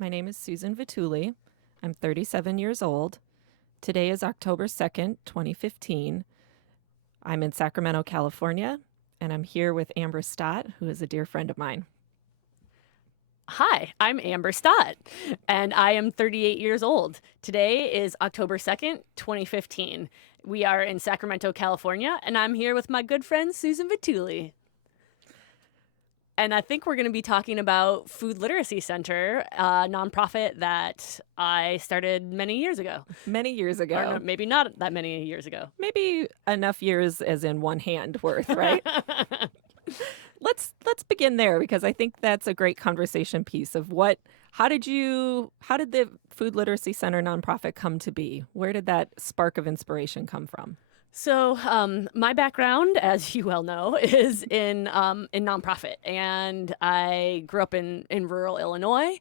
My name is Susan Vitulli. I'm 37 years old. Today is October 2nd, 2015. I'm in Sacramento, California, and I'm here with Amber Stott, who is a dear friend of mine. Hi, I'm Amber Stott, and I am 38 years old. Today is October 2nd, 2015. We are in Sacramento, California, and I'm here with my good friend Susan Vitulli. And I think we're going to be talking about Food Literacy Center, a nonprofit that I started many years ago. Many years ago. Or no, maybe not that many years ago. Maybe enough years as in one hand worth, right? Let's begin there, because I think that's a great conversation piece of how did the Food Literacy Center nonprofit come to be? Where did that spark of inspiration come from? So my background, as you well know, is in nonprofit, and I grew up in rural Illinois,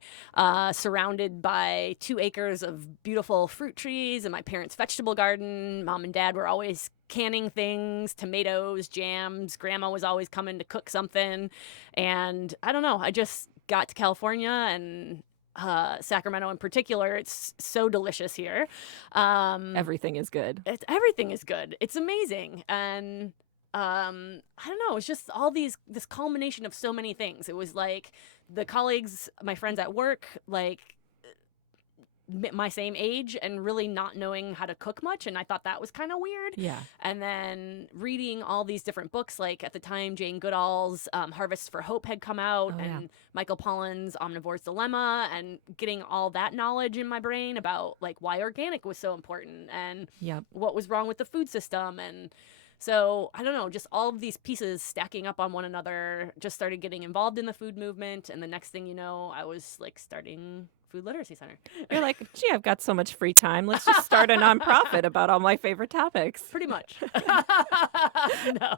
surrounded by 2 acres of beautiful fruit trees and my parents' vegetable garden. Mom and Dad were always canning things, tomatoes, jams. Grandma was always coming to cook something, and I don't know. I just got to California and Sacramento in particular. It's so delicious here. Everything is good. Everything is good. It's amazing. And I don't know, it's just this culmination of so many things. It was like the colleagues, my friends at work, like my same age, and really not knowing how to cook much, and I thought that was kind of weird. Yeah. And then reading all these different books, like at the time Jane Goodall's Harvest for Hope had come out, and Michael Pollan's Omnivore's Dilemma, and getting all that knowledge in my brain about like why organic was so important and what was wrong with the food system. And so, I don't know, just all of these pieces stacking up on one another, just started getting involved in the food movement. And the next thing you know, I was like starting Food Literacy Center. You're like, gee, I've got so much free time. Let's just start a nonprofit about all my favorite topics. Pretty much. No.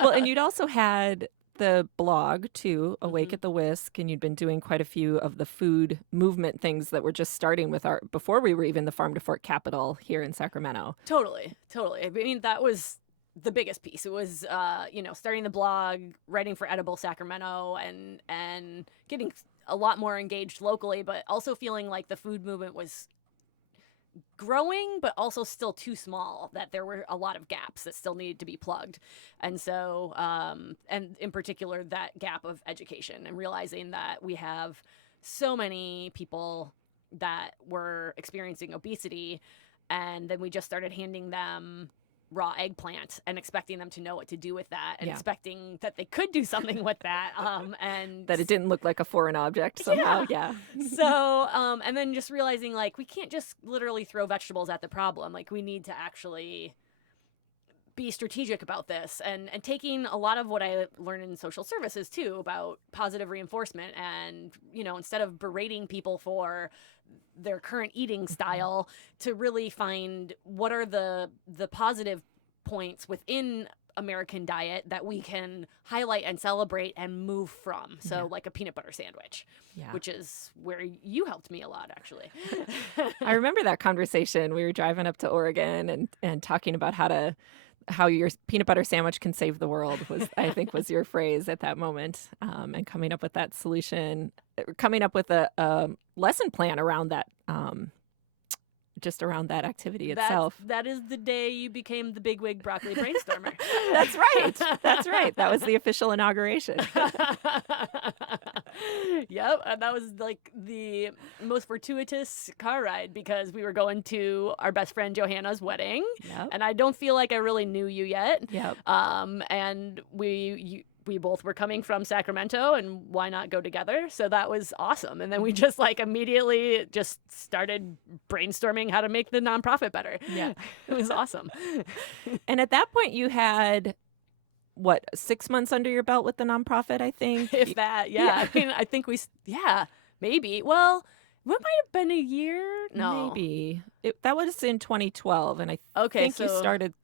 Well, and you'd also had the blog too, Awake at the Whisk, and you'd been doing quite a few of the food movement things that were just starting with before we were even the farm to fork capital here in Sacramento. Totally. I mean, that was the biggest piece. It was, starting the blog, writing for Edible Sacramento, and getting a lot more engaged locally, but also feeling like the food movement was growing, but also still too small, that there were a lot of gaps that still needed to be plugged. And so, and in particular, that gap of education, and realizing that we have so many people that were experiencing obesity, and then we just started handing them raw eggplant and expecting them to know what to do with that, and expecting that they could do something with that, and that it didn't look like a foreign object somehow. So and then just realizing, like, we can't just literally throw vegetables at the problem. Like, we need to actually be strategic about this, and taking a lot of what I learned in social services too about positive reinforcement, and instead of berating people for their current eating style, to really find what are the positive points within American diet that we can highlight and celebrate and move from. So like a peanut butter sandwich, which is where you helped me a lot, actually. I remember that conversation. We were driving up to Oregon and talking about how your peanut butter sandwich can save the world I think was your phrase at that moment, and coming up with that solution, coming up with a lesson plan around that, just around that activity itself. That is the day you became the bigwig broccoli brainstormer. That's right. That was the official inauguration. Yep, and that was like the most fortuitous car ride, because we were going to our best friend Johanna's wedding, and I don't feel like I really knew you yet. And we both were coming from Sacramento, and why not go together? So that was awesome. And then we just like immediately just started brainstorming how to make the nonprofit better. Yeah. It was awesome. And at that point you had, what, 6 months under your belt with the nonprofit, I think? If that, I mean, I think maybe. Well, what might have been a year? No. Maybe. That was in 2012, and I think you started,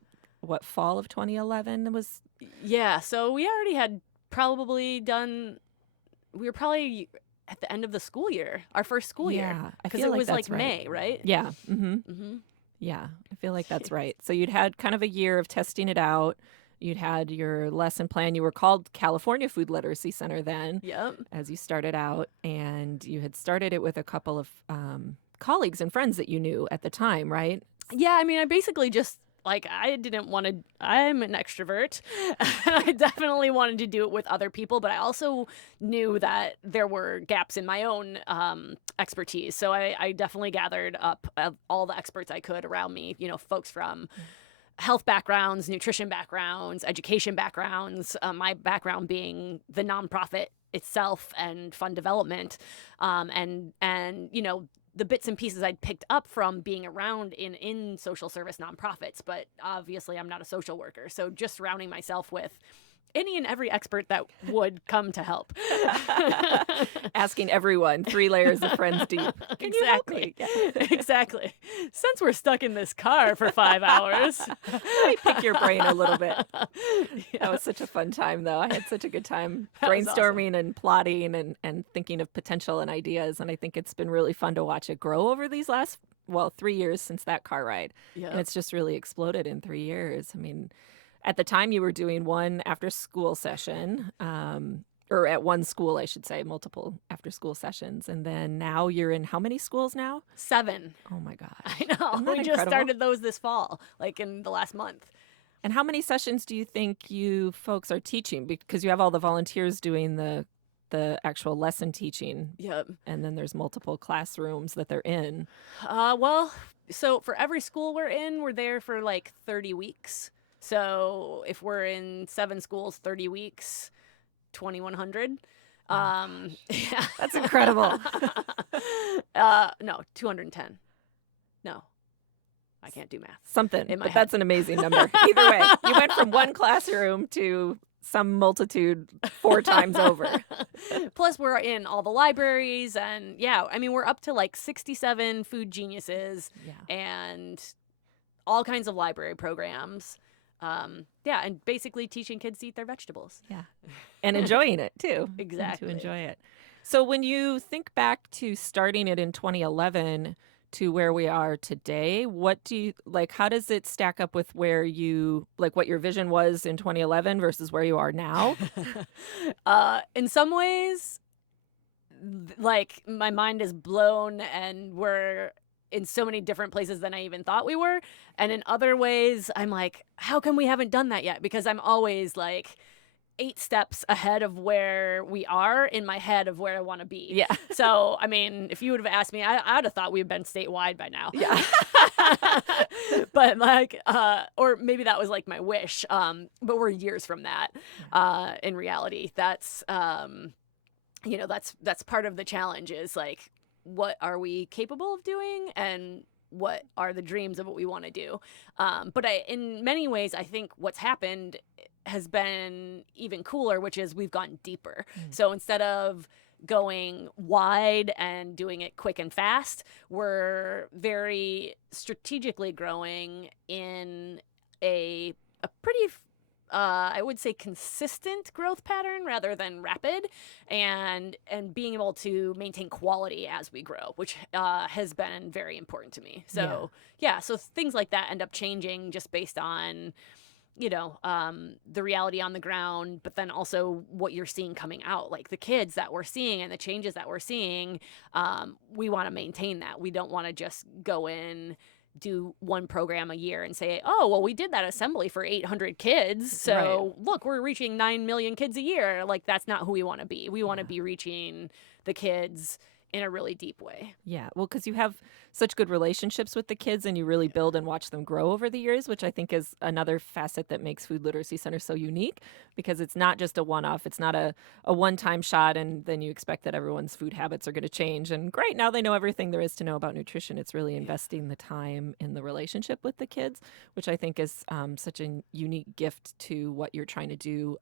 what, fall of 2011 was? Yeah, so we already had probably done, we were probably at the end of the school year, our first school year. Because it was like May, right? Yeah. Mm-hmm. Yeah, I feel like that's right. So you'd had kind of a year of testing it out, You'd had your lesson plan. You were called California Food Literacy Center then, Yep. as you started out, and you had started it with a couple of colleagues and friends that you knew at the time, right? Yeah, I mean, I basically just like I didn't want to. I'm an extrovert, and I definitely wanted to do it with other people. But I also knew that there were gaps in my own expertise, so I definitely gathered up all the experts I could around me. You know, folks from health backgrounds, nutrition backgrounds, education backgrounds. My background being the nonprofit itself and fund development, and you know the bits and pieces I'd picked up from being around in social service nonprofits, but obviously I'm not a social worker. So just surrounding myself with any and every expert that would come to help. Asking everyone, 3 layers of friends deep. Can you help me? Exactly. Since we're stuck in this car for 5 hours. Let me pick your brain a little bit. That was such a fun time, though. I had such a good time brainstorming and plotting and thinking of potential and ideas. And I think it's been really fun to watch it grow over these last, 3 years since that car ride. Yep. And it's just really exploded in 3 years. I mean, at the time you were doing one after school session, or at one school, I should say, multiple after school sessions. And then now you're in how many schools now? 7. Oh my gosh. I know. Isn't that We just incredible? started those this fall, like in the last month. And how many sessions do you think you folks are teaching? Because you have all the volunteers doing the actual lesson teaching, Yep. and then there's multiple classrooms that they're in. Well, so for every school we're in, we're there for like 30 weeks. So if we're in 7 schools, 30 weeks, 2,100. Yeah. That's incredible. No, 210. No, I can't do math. Something, In my but head. that's an amazing number. Either way, you went from one classroom to some multitude 4 times over. Plus, we're in all the libraries, and yeah, I mean, we're up to like 67 food geniuses Yeah. and all kinds of library programs. Yeah, and basically teaching kids to eat their vegetables. Yeah. And enjoying it too. And Exactly. to enjoy it. So when you think back to starting it in 2011 to where we are today, what do you like? How does it stack up with where you like what your vision was in 2011 versus where you are now? In some ways, like my mind is blown, and we're in so many different places than I even thought we were. And in other ways, I'm like, how come we haven't done that yet? Because I'm always like 8 steps ahead of where we are in my head of where I want to be. Yeah. So, I mean, if you would have asked me, I'd have thought we'd been statewide by now. Yeah. But like, or maybe that was like my wish. But we're years from that. In reality, that's, you know, that's part of the challenge is like, what are we capable of doing and what are the dreams of what we want to do. But in many ways, I think what's happened has been even cooler, which is we've gone deeper. So instead of going wide and doing it quick and fast, we're very strategically growing in a pretty I would say consistent growth pattern rather than rapid, and being able to maintain quality as we grow, which has been very important to me. So yeah, so things like that end up changing just based on, you know, the reality on the ground, but then also what you're seeing coming out, like the kids that we're seeing and the changes that we're seeing. We want to maintain that. We don't want to just go in, do one program a year and say, oh, well, we did that assembly for 800 kids. So look, we're reaching 9 million kids a year. Like, that's not who we want to be. We want to be reaching the kids in a really deep way. Yeah. Well, because you have such good relationships with the kids and you really build and watch them grow over the years, which I think is another facet that makes Food Literacy Center so unique, because it's not just a one-off. It's not a one-time shot and then you expect that everyone's food habits are going to change. And great, now they know everything there is to know about nutrition. It's really investing the time in the relationship with the kids, which I think is such a unique gift to what you're trying to do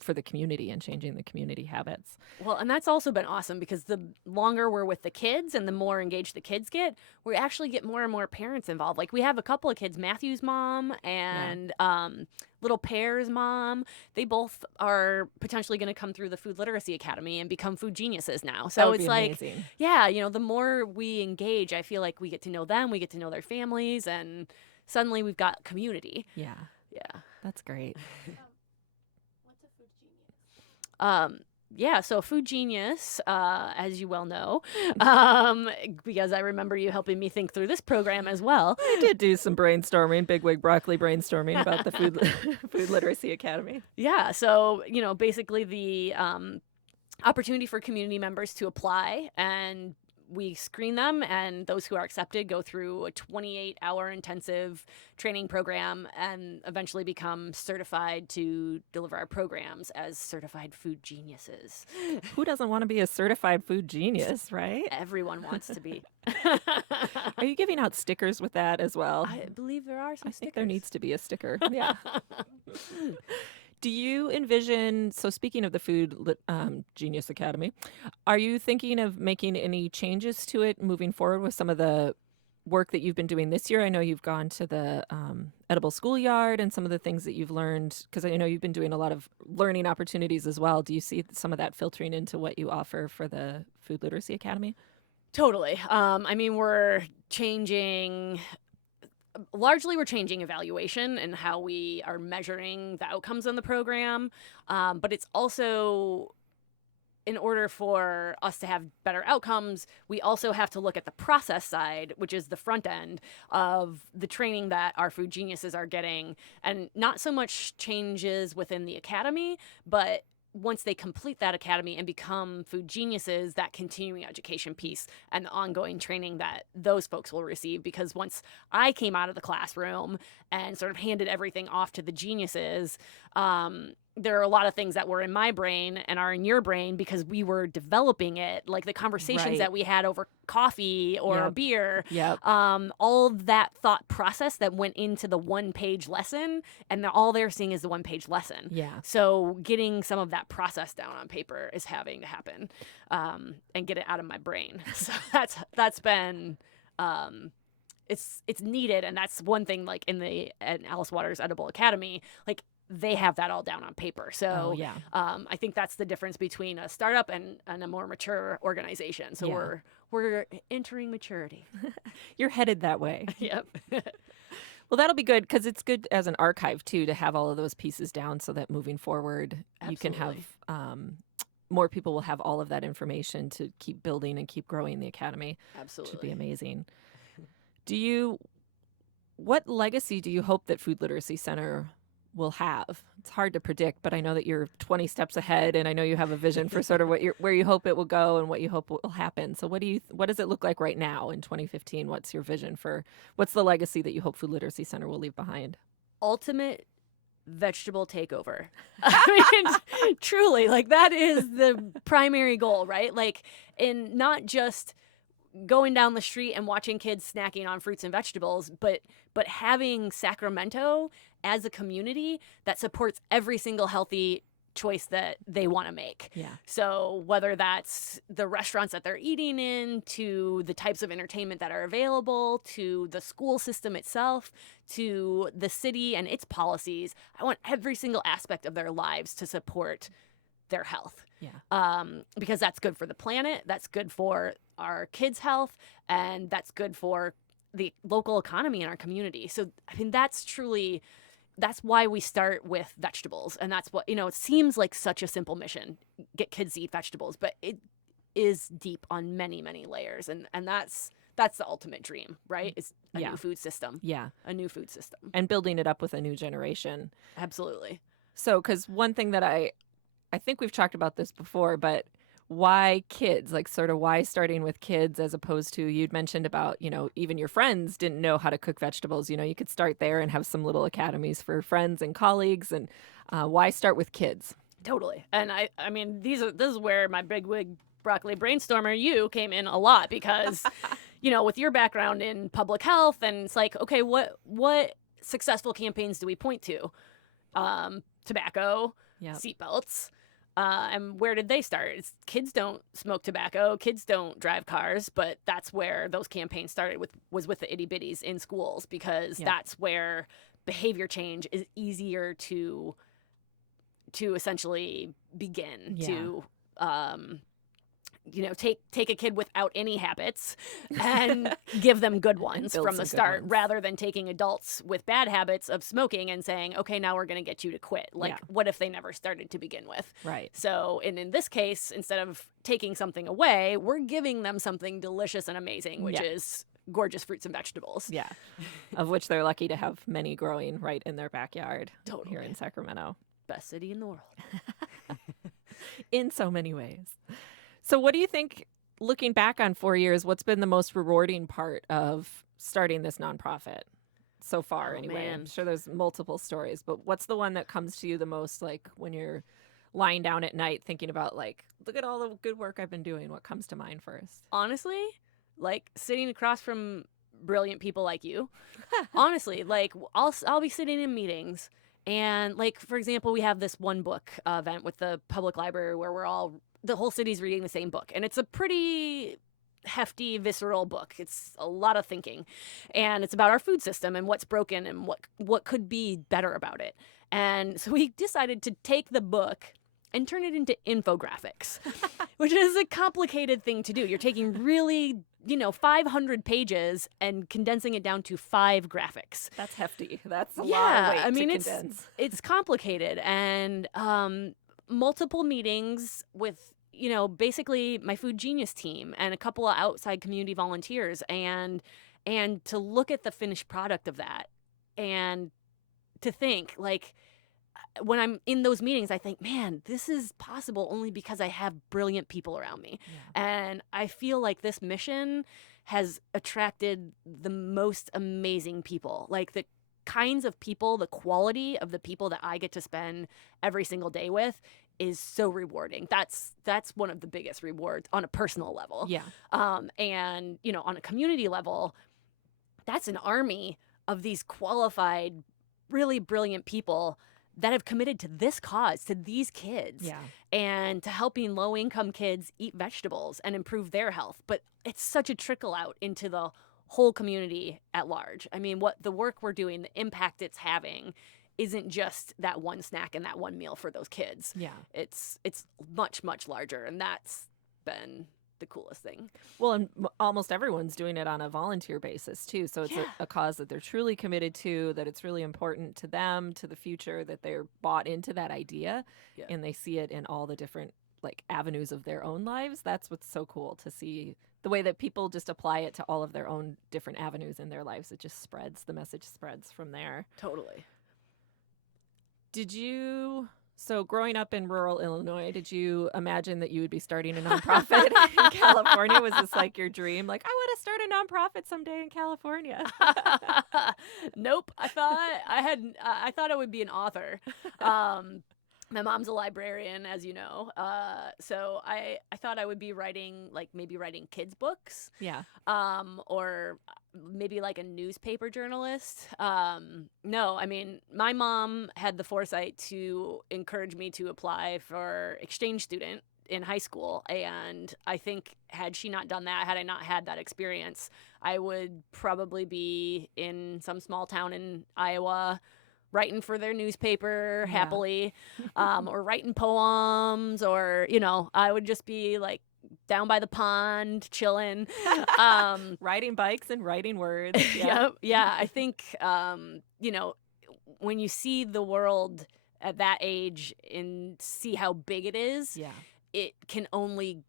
for the community and changing the community habits. Well, and that's also been awesome because the longer we're with the kids and the more engaged the kids get, we actually get more and more parents involved. Like we have a couple of kids, Matthew's mom and little Pear's mom. They both are potentially going to come through the Food Literacy Academy and become food geniuses now. So it's like, yeah, you know, the more we engage, I feel like we get to know them, we get to know their families, and suddenly we've got community. Yeah. Yeah. That's great. What's a food genius? Yeah, so Food Genius, as you well know, because I remember you helping me think through this program as well. I did do some brainstorming, bigwig broccoli brainstorming about the Food Literacy Academy. Yeah, so, basically the opportunity for community members to apply, and we screen them, and those who are accepted go through a 28-hour intensive training program and eventually become certified to deliver our programs as certified food geniuses. Who doesn't want to be a certified food genius, right? Everyone wants to be. Are you giving out stickers with that as well? I believe there are some I stickers. think there needs to be a sticker. Yeah. Do you envision, so speaking of the Genius Academy, are you thinking of making any changes to it moving forward with some of the work that you've been doing this year? I know you've gone to the edible schoolyard and some of the things that you've learned, because I know you've been doing a lot of learning opportunities as well. Do you see some of that filtering into what you offer for the Food Literacy Academy? Totally. We're changing. Largely, we're changing evaluation and how we are measuring the outcomes on the program. But it's also, in order for us to have better outcomes, we also have to look at the process side, which is the front end of the training that our food geniuses are getting. And not so much changes within the academy, but once they complete that academy and become food geniuses, that continuing education piece and the ongoing training that those folks will receive. Because once I came out of the classroom and sort of handed everything off to the geniuses, there are a lot of things that were in my brain and are in your brain because we were developing it, like the conversations Right. that we had over coffee or Yep. beer. Yep. All of that thought process that went into the one-page lesson, and all they're seeing is the one-page lesson. Yeah. So getting some of that process down on paper is having to happen, and get it out of my brain. So that's been it's needed, and that's one thing. Like at Alice Waters Edible Academy, like they have that all down on paper. So Oh, yeah. I think that's the difference between a startup and a more mature organization. So Yeah. we're entering maturity. You're headed that way. Yep. Well, that'll be good because it's good as an archive, too, to have all of those pieces down so that moving forward, you can have more people will have all of that information to keep building and keep growing the academy, which Absolutely. would be amazing. What legacy do you hope that Food Literacy Center will have? It's hard to predict, but I know that you're 20 steps ahead, and I know you have a vision for sort of where you hope it will go and what you hope will happen. So what does it look like right now in 2015? What's your vision what's the legacy that you hope Food Literacy Center will leave behind? Ultimate vegetable takeover. I mean, truly, like that is the primary goal, right? Like, in not just going down the street and watching kids snacking on fruits and vegetables, but having Sacramento as a community that supports every single healthy choice that they want to make. Yeah. So whether that's the restaurants that they're eating in, to the types of entertainment that are available, to the school system itself, to the city and its policies, I want every single aspect of their lives to support their health. Yeah. Because that's good for the planet, that's good for our kids' health, and that's good for the local economy in our community. So, I mean, that's why we start with vegetables. And that's what, it seems like such a simple mission, get kids to eat vegetables, but it is deep on many, many layers. And that's the ultimate dream, right? It's a Yeah. new food system. Yeah. A new food system. And building it up with a new generation. Absolutely. So, because one thing that I think we've talked about this before, but why kids? Like, sort of why starting with kids as opposed to, you'd mentioned about, even your friends didn't know how to cook vegetables. You could start there and have some little academies for friends and colleagues. And why start with kids? Totally. And I mean, this is where my bigwig broccoli brainstormer, you, came in a lot because, with your background in public health, and it's like, okay, what successful campaigns do we point to? Tobacco, Yep. seatbelts. And where did they start? Kids don't smoke tobacco. Kids don't drive cars. But that's where those campaigns started was with the itty bitties in schools, because that's where behavior change is easier to essentially begin, take a kid without any habits and give them good ones build from some the good start, ones. rather than taking adults with bad habits of smoking and saying, okay, now we're going to get you to quit. Like, Yeah. what if they never started to begin with? Right. So, in this case, instead of taking something away, we're giving them something delicious and amazing, which Yeah. is gorgeous fruits and vegetables. Yeah. Of which they're lucky to have many growing right in their backyard here Totally. in Sacramento. Best city in the world. In so many ways. So what do you think, looking back on 4 years, what's been the most rewarding part of starting this nonprofit so far Oh, anyway? I'm man. sure there's multiple stories, but what's the one that comes to you the most, like when you're lying down at night thinking about, like, look at all the good work I've been doing? What comes to mind first? Honestly, like sitting across from brilliant people like you. Honestly, like I'll be sitting in meetings, and like, for example, we have this one book event with the public library where the whole city's reading the same book, and it's a pretty hefty, visceral book. It's a lot of thinking, and it's about our food system and what's broken and what could be better about it. And so we decided to take the book and turn it into infographics, which is a complicated thing to do. You're taking really, 500 pages and condensing it down to 5 graphics. That's hefty. That's a lot Yeah, of weight I mean, to condense. it's complicated, and multiple meetings with, basically my Food Genius team and a couple of outside community volunteers, and to look at the finished product of that, and to think, like, when I'm in those meetings, I think, man, this is possible only because I have brilliant people around me. Yeah. And I feel like this mission has attracted the most amazing people. Like, the kinds of people, the quality of the people that I get to spend every single day with is so rewarding. That's one of the biggest rewards on a personal level. Yeah. And, on a community level, that's an army of these qualified, really brilliant people that have committed to this cause, to these kids, Yeah. and to helping low-income kids eat vegetables and improve their health. But it's such a trickle out into the whole community at large. I mean, what the work we're doing, the impact it's having, isn't just that one snack and that one meal for those kids. Yeah. It's much, much larger, and that's been the coolest thing. Well, and almost everyone's doing it on a volunteer basis too. So it's Yeah. a cause that they're truly committed to, that it's really important to them, to the future, that they're bought into that idea, Yeah. and they see it in all the different like avenues of their own lives. That's what's so cool to see, the way that people just apply it to all of their own different avenues in their lives. It just spreads, the message spreads from there. Totally. So growing up in rural Illinois, did you imagine that you would be starting a nonprofit in California? Was this like your dream? Like, I want to start a nonprofit someday in California. Nope. I thought I would be an author. My mom's a librarian, as you know. So I thought I would be writing kids books, Yeah. or maybe like a newspaper journalist. No, I mean, my mom had the foresight to encourage me to apply for exchange student in high school. And I think had she not done that, had I not had that experience, I would probably be in some small town in Iowa writing for their newspaper Yeah. happily, or writing poems, or, I would just be like down by the pond chilling. Riding bikes and writing words. Yeah. Yep. Yeah. I think, when you see the world at that age and see how big it is, Yeah.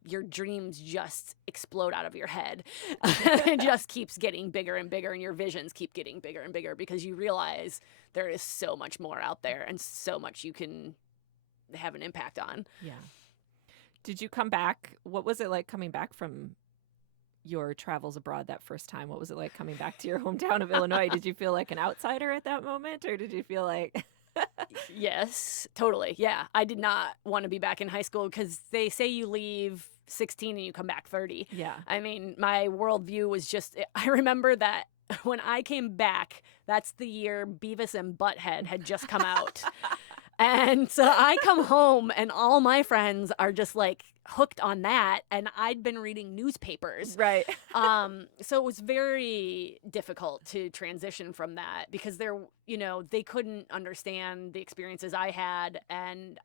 your dreams just explode out of your head. It just keeps getting bigger and bigger, and your visions keep getting bigger and bigger, because you realize there is so much more out there and so much you can have an impact on. Yeah. Did you come back? What was it like coming back from your travels abroad that first time? What was it like coming back to your hometown of Illinois? Did you feel like an outsider at that moment, or did you feel like... Yes, totally. Yeah. I did not want to be back in high school, because they say you leave 16 and you come back 30. Yeah. I mean, my worldview was just, I remember that when I came back, that's the year Beavis and Butthead had just come out. And so I come home and all my friends are just like hooked on that, and I'd been reading newspapers. Right. So it was very difficult to transition from that because they couldn't understand the experiences I had, and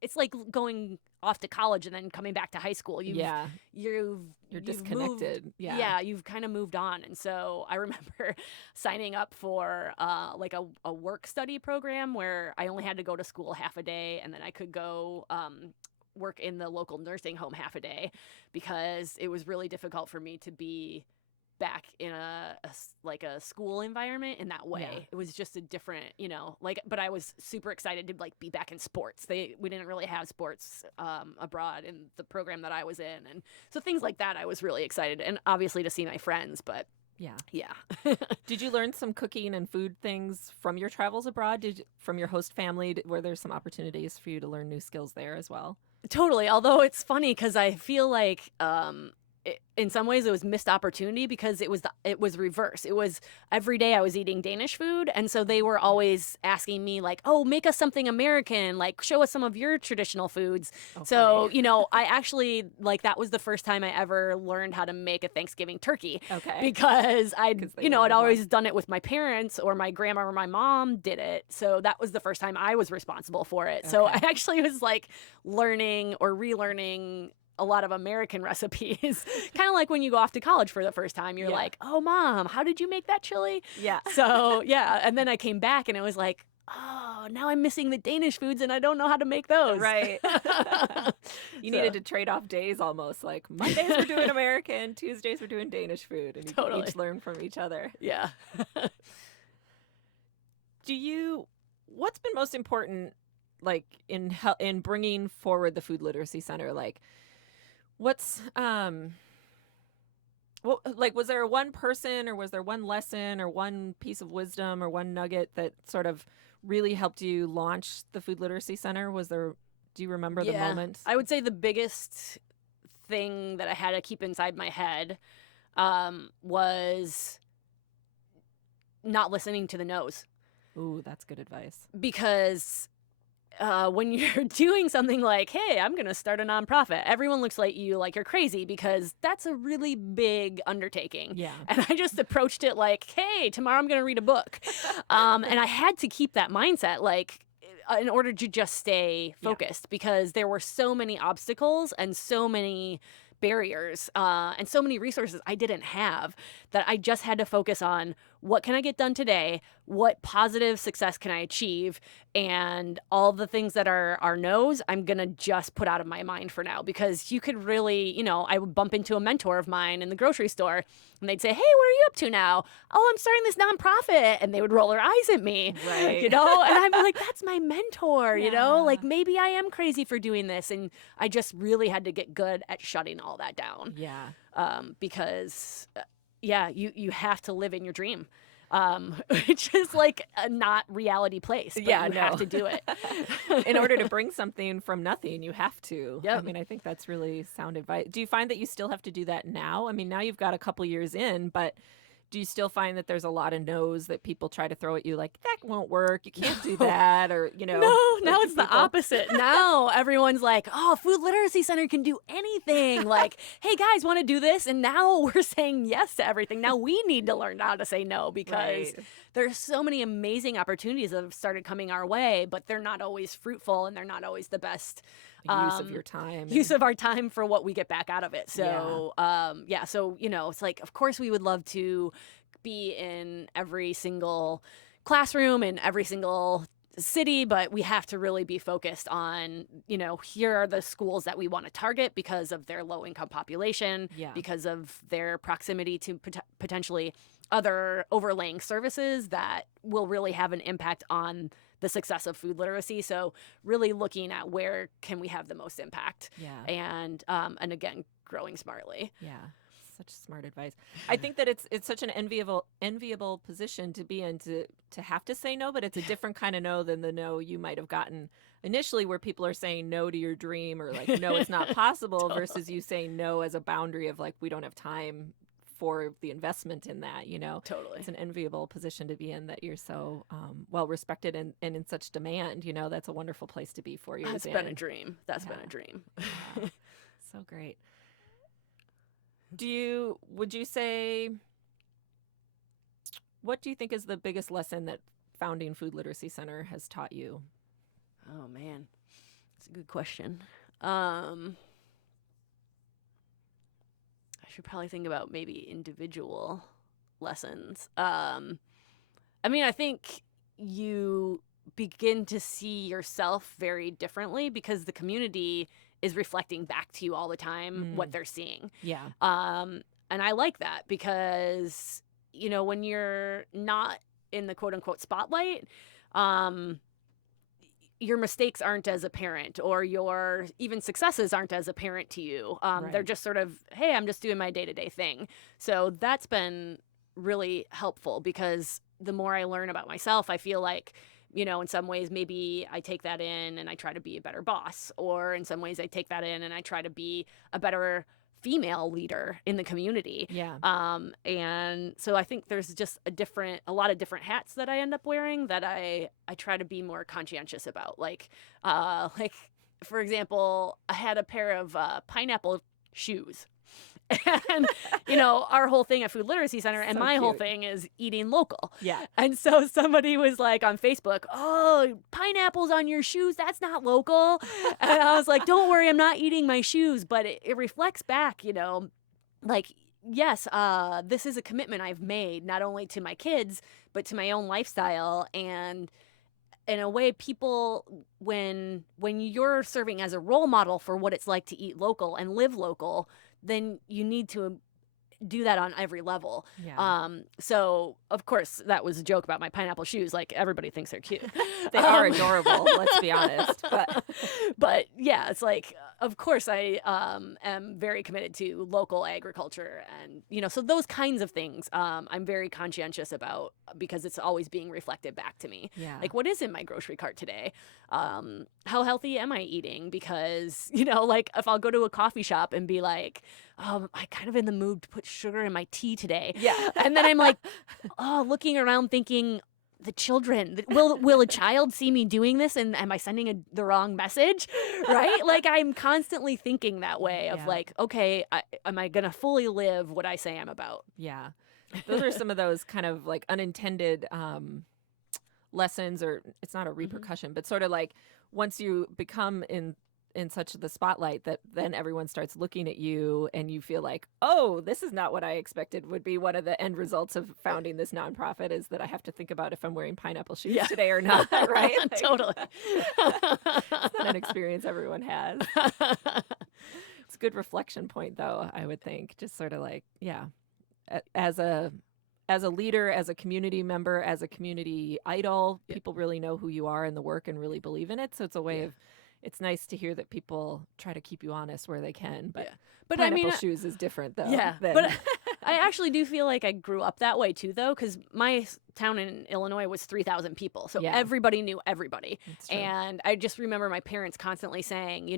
it's like going off to college and then coming back to high school. You're You've disconnected. moved, Yeah. you've kind of moved on. And so I remember signing up for like a work study program where I only had to go to school half a day, and then I could go work in the local nursing home half a day, because it was really difficult for me to be back in a school environment in that way. Yeah. It was just a different, but I was super excited to like be back in sports. We didn't really have sports abroad in the program that I was in. And so things like that, I was really excited, and obviously to see my friends, but yeah. Did you learn some cooking and food things from your travels abroad? From your host family? Were there some opportunities for you to learn new skills there as well? Totally. Although it's funny because I feel like in some ways it was missed opportunity, because it was reverse. It was every day I was eating Danish food, and so they were always asking me like, "Oh, make us something American, like show us some of your traditional foods." Oh, so funny. I actually that was the first time I ever learned how to make a Thanksgiving turkey. Okay. Because I'd they wanted I'd always one. done it with my parents, or my grandma or my mom did it, so that was the first time I was responsible for it. So I Okay. actually was like learning or relearning a lot of American recipes. Kind of like when you go off to college for the first time, you're Yeah. like, "Oh, Mom, how did you make that chili?" Yeah. So yeah, and then I came back and it was like, "Oh, now I'm missing the Danish foods and I don't know how to make those." Right. You needed to trade off days almost. Like Mondays we're doing American, Tuesdays we're doing Danish food, and you could Totally. each learn from each other. Yeah. What's been most important, like in bringing forward the Food Literacy Center? Like, what's was there one person, or was there one lesson, or one piece of wisdom, or one nugget that sort of really helped you launch the Food Literacy Center? Do you remember the moment? I would say the biggest thing that I had to keep inside my head was not listening to the no's. Ooh, that's good advice. Because when you're doing something like, "Hey, I'm going to start a nonprofit," everyone looks at you like you're crazy, because that's a really big undertaking. Yeah. And I just approached it like, "Hey, tomorrow I'm going to read a book." And I had to keep that mindset, like, in order to just stay focused, because there were so many obstacles and so many barriers and so many resources I didn't have, that I just had to focus on what can I get done today, what positive success can I achieve, and all the things that are no's, I'm going to just put out of my mind for now. Because you could really, I would bump into a mentor of mine in the grocery store, and they'd say, "Hey, what are you up to now?" "Oh, I'm starting this nonprofit." And they would roll their eyes at me, Right. and I'd be like, "That's my mentor, Yeah. like maybe I am crazy for doing this." And I just really had to get good at shutting all that down. Yeah. Because you have to live in your dream, which is like a not reality place, but Yeah, you no. have to do it. In order to bring something from nothing, you have to. Yep. I mean, I think that's really sound advice. Do you find that you still have to do that now? I mean, now you've got a couple years in, but do you still find that there's a lot of no's that people try to throw at you, like, "That won't work, you can't do that," or, No, like, now do it's the people- opposite. Now everyone's like, "Oh, Food Literacy Center can do anything." Like, "Hey guys, want to do this?" And now we're saying yes to everything. Now we need to learn how to say no, because Right. there's so many amazing opportunities that have started coming our way, but they're not always fruitful, and they're not always the best Use of your time. use of our time for what we get back out of it. So, so, it's like, of course we would love to be in every single classroom in every single city, but we have to really be focused on, here are the schools that we want to target because of their low income population, Yeah. because of their proximity to potentially other overlaying services that will really have an impact on the success of food literacy. So really looking at where can we have the most impact, Yeah. and again, growing smartly. Yeah. Such smart advice. I think that it's such an enviable position to be in, to have to say no, but it's a different kind of no than the no you might have gotten initially, where people are saying no to your dream, or like, "No, it's not possible," versus you saying no as a boundary of like, "We don't have time for the investment in that, Totally. It's an enviable position to be in, that you're so well respected and in such demand. That's a wonderful place to be 4 years That's in. been a dream. That's Yeah. been a dream. Yeah. So great. Would you say, what do you think is the biggest lesson that founding Food Literacy Center has taught you? Oh man, that's a good question. I should probably think about maybe individual lessons. I think you begin to see yourself very differently because the community is reflecting back to you all the time what they're seeing. Yeah. And I like that because, when you're not in the quote unquote spotlight, your mistakes aren't as apparent, or your even successes aren't as apparent to you. Right. They're just sort of, hey, I'm just doing my day-to-day thing. So that's been really helpful because the more I learn about myself, I feel like, in some ways, maybe I take that in and I try to be a better boss, or in some ways I take that in and I try to be a better female leader in the community. Yeah. And so I think there's just a lot of different hats that I end up wearing that I try to be more conscientious about. Like for example, I had a pair of pineapple shoes. And, our whole thing at Food Literacy Center and So my whole cute. thing is eating local. Yeah. And so somebody was like on Facebook, oh, pineapples on your shoes, that's not local. And I was like, don't worry, I'm not eating my shoes. But it reflects back, like, yes, this is a commitment I've made, not only to my kids, but to my own lifestyle. And in a way, people, when you're serving as a role model for what it's like to eat local and live local, then you need to do that on every level. Yeah. So of course that was a joke about my pineapple shoes. Like, everybody thinks they're cute. They are adorable, let's be honest. But yeah, it's like, of course I am very committed to local agriculture, and so those kinds of things I'm very conscientious about because it's always being reflected back to me. Yeah. Like, what is in my grocery cart today? How healthy am I eating? Because, like, if I'll go to a coffee shop and be like, I'm kind of in the mood to put sugar in my tea today. Yeah. And then I'm like, looking around thinking, the children, will a child see me doing this? And am I sending the wrong message? Right? Like, I'm constantly thinking that way of Yeah. like, okay, am I going to fully live what I say I'm about? Yeah. Those are some of those kind of like unintended lessons, or it's not a repercussion, but sort of like once you become in such the spotlight that then everyone starts looking at you and you feel like, oh, this is not what I expected would be one of the end results of founding this nonprofit, is that I have to think about if I'm wearing pineapple shoes today or not, right? Like, Totally. it's not an experience everyone has. It's a good reflection point, though, I would think. Just sort of like, yeah, as a leader, as a community member, as a community idol, people really know who you are in the work and really believe in it. So it's a way of, it's nice to hear that people try to keep you honest where they can. But pineapple shoes is different, though. Yeah, but I actually do feel like I grew up that way too, though, because my town in Illinois was 3,000 people, so everybody knew everybody. And I just remember my parents constantly saying,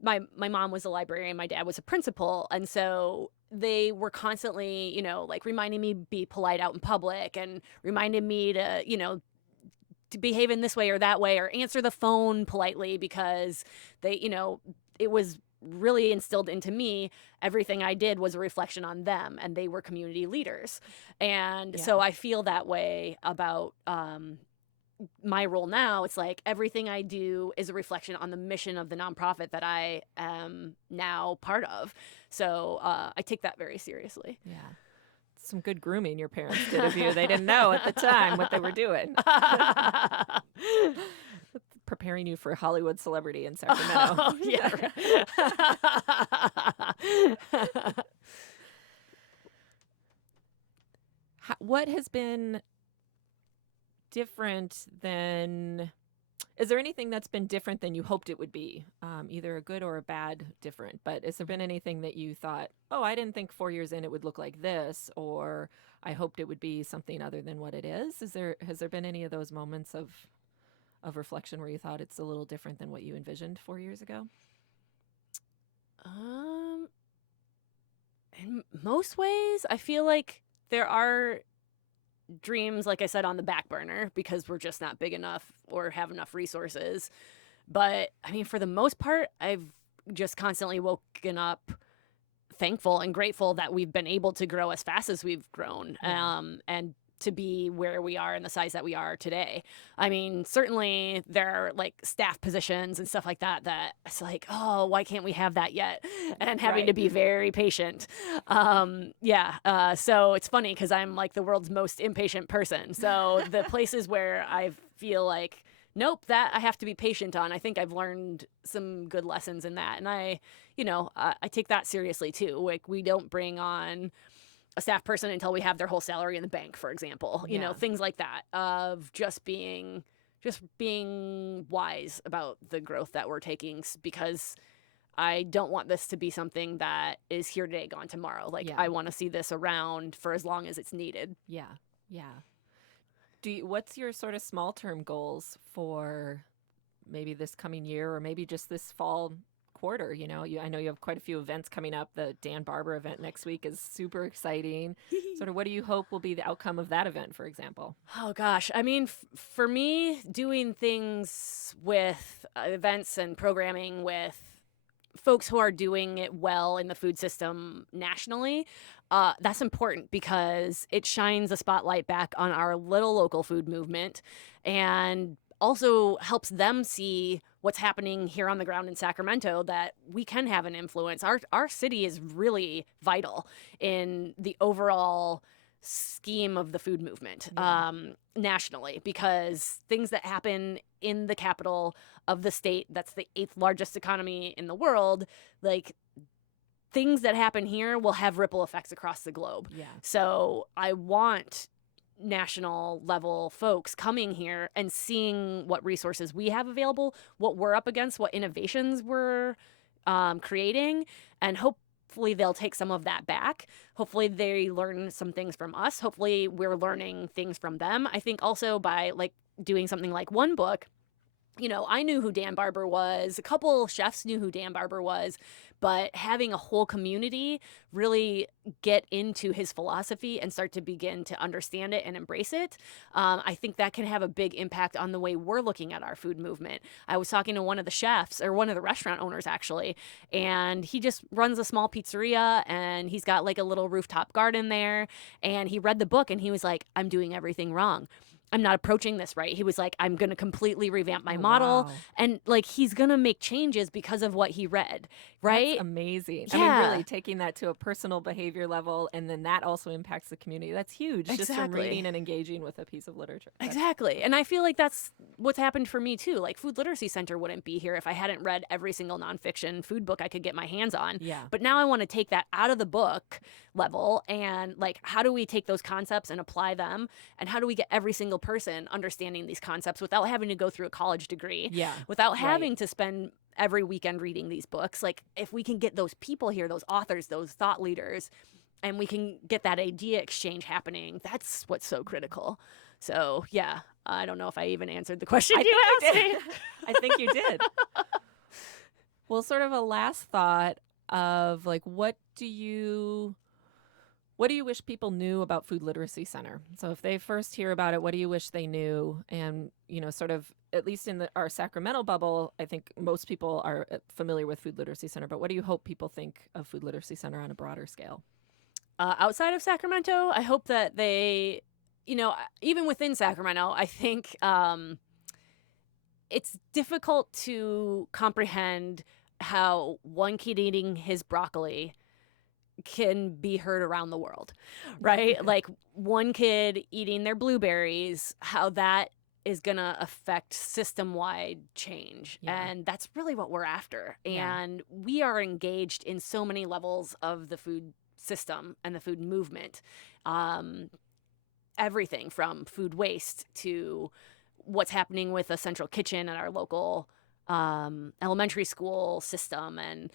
my mom was a librarian, my dad was a principal, and so they were constantly, like reminding me be polite out in public and reminding me to, to behave in this way or that way, or answer the phone politely, because they, it was really instilled into me. Everything I did was a reflection on them, and they were community leaders. And so I feel that way about my role now. It's like everything I do is a reflection on the mission of the nonprofit that I am now part of. So I take that very seriously. Yeah. Some good grooming your parents did of you. They didn't know at the time what they were doing. Preparing you for a Hollywood celebrity in Sacramento. Oh, yeah. What has been different than... Is there anything that's been different than you hoped it would be? Either a good or a bad different. But has there been anything that you thought, oh, I didn't think 4 years in it would look like this, or I hoped it would be something other than what it is? Has there been any of those moments of reflection where you thought it's a little different than what you envisioned 4 years ago? in most ways, I feel like there are dreams, like I said, on the back burner because we're just not big enough or have enough resources. But I mean, for the most part, I've just constantly woken up thankful and grateful that we've been able to grow as fast as we've grown, and to be where we are and the size that we are today. I mean, certainly there are like staff positions and stuff like that that it's like, oh, why can't we have that yet? And having to be very patient. So it's funny because I'm like the world's most impatient person. So the places where I feel like, nope, that I have to be patient on, I think I've learned some good lessons in that. And I take that seriously too. Like, we don't bring on a staff person until we have their whole salary in the bank, for example. You know, things like that, of just being wise about the growth that we're taking, because I don't want this to be something that is here today, gone tomorrow. Like, I want to see this around for as long as it's needed. Yeah. What's your sort of small term goals for maybe this coming year, or maybe just this fall quarter? You know, I know you have quite a few events coming up. The Dan Barber event next week is super exciting. Sort of, what do you hope will be the outcome of that event, for example? Oh gosh, I mean, for me, doing things with events and programming with folks who are doing it well in the food system nationally, that's important because it shines a spotlight back on our little local food movement, and also helps them see what's happening here on the ground in Sacramento, that we can have an influence. Our city is really vital in the overall scheme of the food movement nationally, because things that happen in the capital of the state, that's the 8th largest economy in the world, like, things that happen here will have ripple effects across the globe. So I want national level folks coming here and seeing what resources we have available, what we're up against, what innovations we're creating, and hopefully they'll take some of that back. Hopefully they learn some things from us. Hopefully we're learning things from them. I think also by like doing something like One Book, you know, I knew who Dan Barber was. A couple chefs knew who Dan Barber was, but having a whole community really get into his philosophy and start to begin to understand it and embrace it, I think that can have a big impact on the way we're looking at our food movement. I was talking to one of the chefs, or one of the restaurant owners actually, and he just runs a small pizzeria, and he's got like a little rooftop garden there, and he read the book and he was like, I'm doing everything wrong. I'm not approaching this right. He was like, I'm going to completely revamp my model. Wow. And like, he's going to make changes because of what he read. Right. That's amazing. Yeah. I mean, really taking that to a personal behavior level, and then that also impacts the community. That's huge. Just from Exactly. reading and engaging with a piece of literature. Exactly. And I feel like that's what's happened for me too. Like, Food Literacy Center wouldn't be here if I hadn't read every single nonfiction food book I could get my hands on. Yeah. But now I want to take that out of the book level, and like, how do we take those concepts and apply them? And how do we get every single person understanding these concepts without having to go through a college degree? Yeah. Without having to spend every weekend reading these books. Like, if we can get those people here, those authors, those thought leaders, and we can get that idea exchange happening, that's what's so critical. So yeah, I don't know if I even answered the question you asked me. I think you did. Well, sort of a last thought of like, what do you wish people knew about Food Literacy Center? So if they first hear about it, what do you wish they knew? And, you know, sort of, at least in our Sacramento bubble, I think most people are familiar with Food Literacy Center, but what do you hope people think of Food Literacy Center on a broader scale? Outside of Sacramento, I hope that they, you know, even within Sacramento, I think it's difficult to comprehend how one kid eating his broccoli can be heard around the world, right? Like, one kid eating their blueberries, how that is going to affect system-wide change. Yeah. And that's really what we're after. Yeah. And we are engaged in so many levels of the food system and the food movement. Everything from food waste to what's happening with a central kitchen at our local elementary school system, and,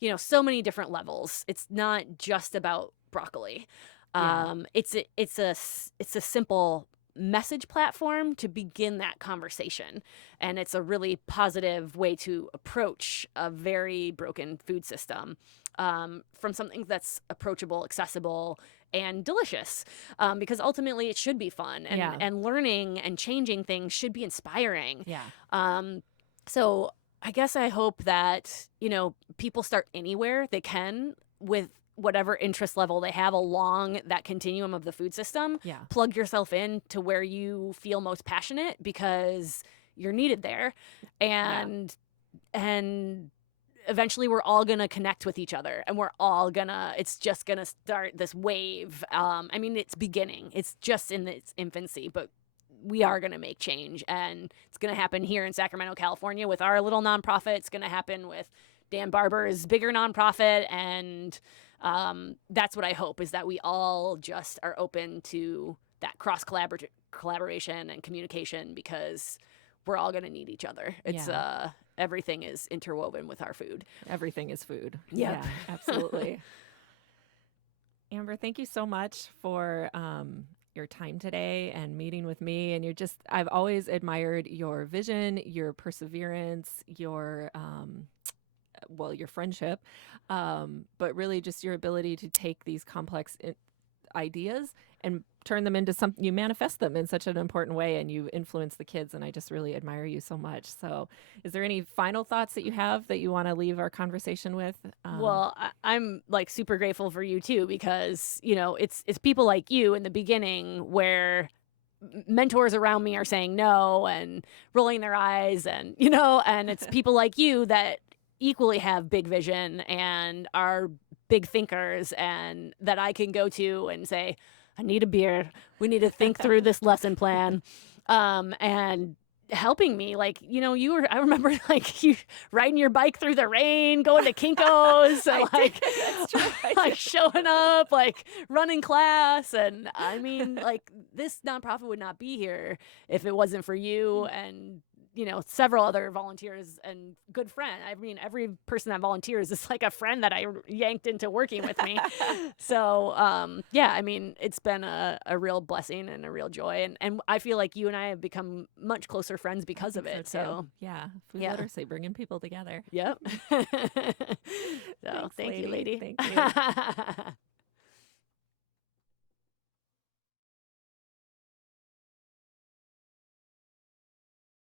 you know, so many different levels. It's not just about broccoli. Yeah. It's a simple message platform to begin that conversation. And it's a really positive way to approach a very broken food system, from something that's approachable, accessible, and delicious, because ultimately it should be fun, and learning and changing things should be inspiring. So I guess I hope that, people start anywhere they can with whatever interest level they have along that continuum of the food system. Plug yourself in to where you feel most passionate, because you're needed there. And eventually we're all going to connect with each other, and it's just going to start this wave. I mean, it's beginning. It's just in its infancy, but we are going to make change, and it's going to happen here in Sacramento, California with our little nonprofit. It's going to happen with Dan Barber's bigger nonprofit. And that's what I hope, is that we all just are open to that cross collaboration and communication, because we're all going to need each other. It's everything is interwoven with our food. Everything is food. Yep. Yeah, absolutely. Amber, thank you so much for your time today and meeting with me. And I've always admired your vision, your perseverance, your friendship, but really just your ability to take these complex ideas and turn them into something. You manifest them in such an important way, and you influence the kids, and I just really admire you so much. So is there any final thoughts that you have that you want to leave our conversation with? Well, I'm like super grateful for you too, because it's people like you in the beginning where mentors around me are saying no and rolling their eyes, and and it's people like you that equally have big vision and are big thinkers, and that I can go to and say, I need a beer. We need to think through this lesson plan. And helping me, I remember you riding your bike through the rain, going to Kinko's, That's true. Showing up, running class. And I mean, this nonprofit would not be here if it wasn't for you and several other volunteers and good friend. I mean, every person that volunteers is like a friend that I yanked into working with me. So, I mean, it's been a real blessing and a real joy. And I feel like you and I have become much closer friends because of it. So food literacy, bringing people together. Yep. Thanks, thank you, lady. Thank you.